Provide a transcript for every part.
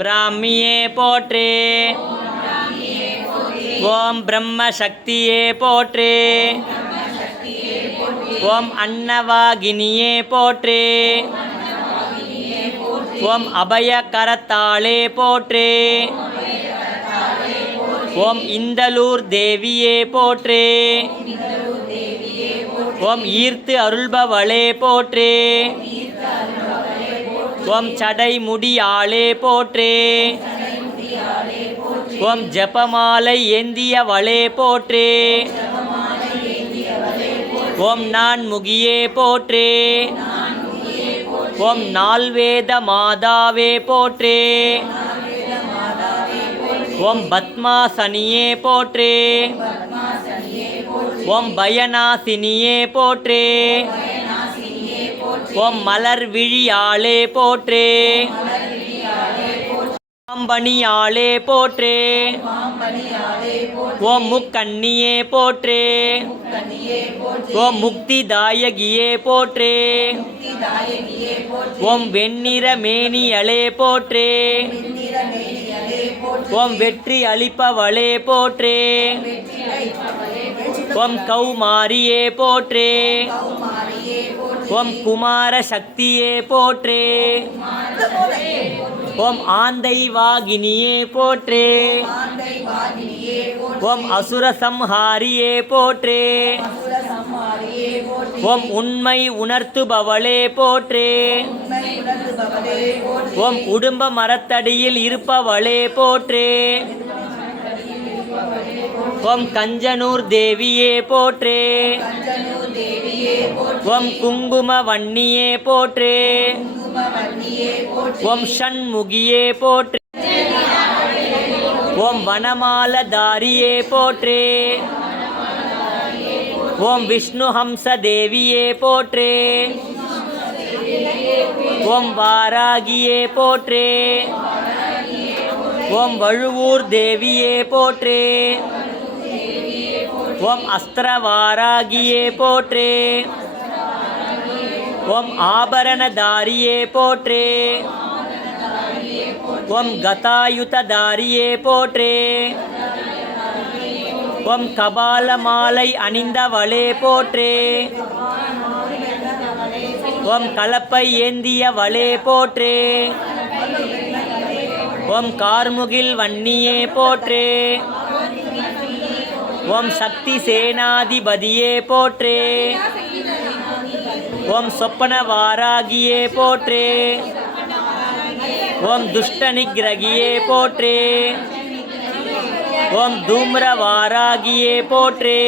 பிராமியே போற்றே. ஓம் பிரம்ம சக்தியே போற்றே. ஓம் அன்னவாகினியே போற்றே. ஓம் அபய கரத்தாளே போற்றே. ஓம் இந்தலூர் தேவியே போற்றே. ஓம் ஈர்த்து அருள்பவளே போற்றே. ஓம் சடை முடியாளே போற்றே. ஓம் ஜபமாலை ஏந்தியவளே போற்றே. ஓம் நான் முகியே போற்றே. ஓம் நால்வேத மாதாவே போற்றே. ஓம் பத்மாசனியே போற்றே. ஓம் பயநாசினியே போற்றே. ஓம் மலர் விழியாளே போற்றே. பாம்பணியாளே போற்றே. ஓம் முக்கண்ணியே போற்றே. ஓம் முக்திதாயகியே போற்றே. ஓம் வெண்ணிற மேனியளே போற்றே. ஓம் வெற்றி அளிப்பவளே போற்றே. ஓம் கௌமாரியே போற்றே. ஓம் குமார சக்தியே போற்றே. ஓம் ஆந்தை வாகினியே போற்றே. ஓம் அசுர சம்ஹாரியே போற்றே. ஓம் உண்மை உணர்த்துபவளே போற்றே. ஓம் உடும்ப மரத்தடியில் இருப்பவளே போற்றே. ஓம் கஞ்சனூர் தேவியே போற்றே. ஓம் குங்கும வன்னியே போற்றே. ஓம் ஷண்முகியே போற்றே. ஓம் வனமாலதாரியே போற்றே. ஓம் விஷ்ணு ஹம்ச தேவியே போற்றே. ஓம் வாராகியே போற்றே. ஓம் வழுவூர் தேவியே போற்றே. ஓம் அஸ்திரவாராகியே போற்றே. ஓம் ஆபரணதாரியே போற்றே. ஓம் கதாயுததாரியே போற்றே. ஓம் கபால மாலை அணிந்தவளே போற்றே. ஓம் கலப்பை ஏந்தியவளே போற்றே. ஓம் கார்முகில் வன்னியே போற்றே. ஓம் சக்தி சேனாதிபதியே போற்றே. ஓம் சொப்பன வாராகியே போற்றே. ஓம் துஷ்ட நிகிரகியே போற்றே. ஓம் தூம்ர வாராகியே போற்றே.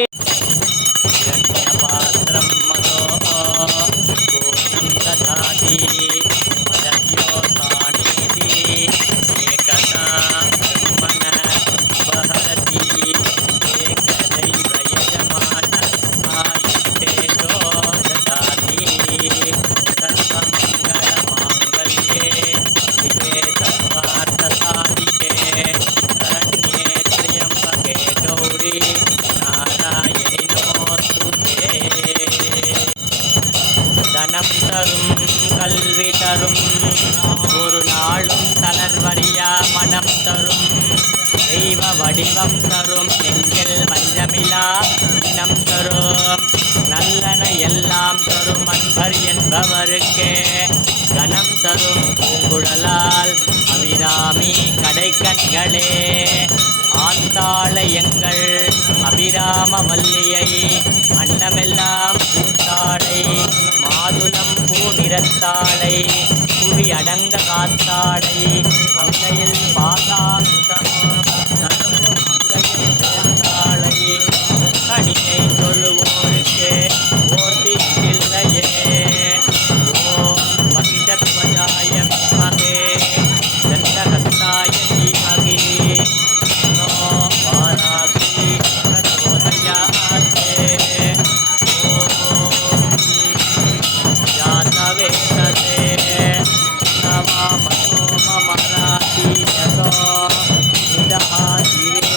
பாத்திரம் மதோ பூர்ணம் ததாதி மதவ்யோ சாணீதி ஏகதா பிரம்மண பஹரதி ஏகதைவ யஜமான ஆயுஷ்டேஜோ ததாதி சர்வமங்கள மாங்கல்யே சிவே சர்வார்த்த சாதிகே சரண்யே த்ர்யம்பகே கௌரி நாராயணி நமோஸ்துதே. தனம் தரும் கல்வி தரும் ஒரு நாளும் தளர்வறியா மனம் தரும் தெய்வ வடிவம் தரும் நெஞ்சில் வஞ்சமிலா இனம் தரும் நல்லன எல்லாம் தரும் அன்பர் என்பவருக்கே கணம் தரும் பூங்குழலால் அபிராமி கடைக்கண்களே ஆந்தாளை எங்கள் அபிராம வல்லியை அன்னமெல்லாம் பூத்தாளை மாதுளம் பூ நிறத்தாளை புவி அடங்க காத்தாளை அங்கையில் பாதாந்தமும் தரும் அங்கையில் பிறந்தாளை கணியை சொல்லுவோருக்கு ஓட்டி இல்லையே. ஓம் மகிஷத்வஜாய வித்மகே தண்டஹஸ்தாய தீமகி தன்னோ வாராகி பிரச்சோதயாத். ஓம் ஜாதவேததே நவமனோ மமராதி யதோ நிதஹாதிரே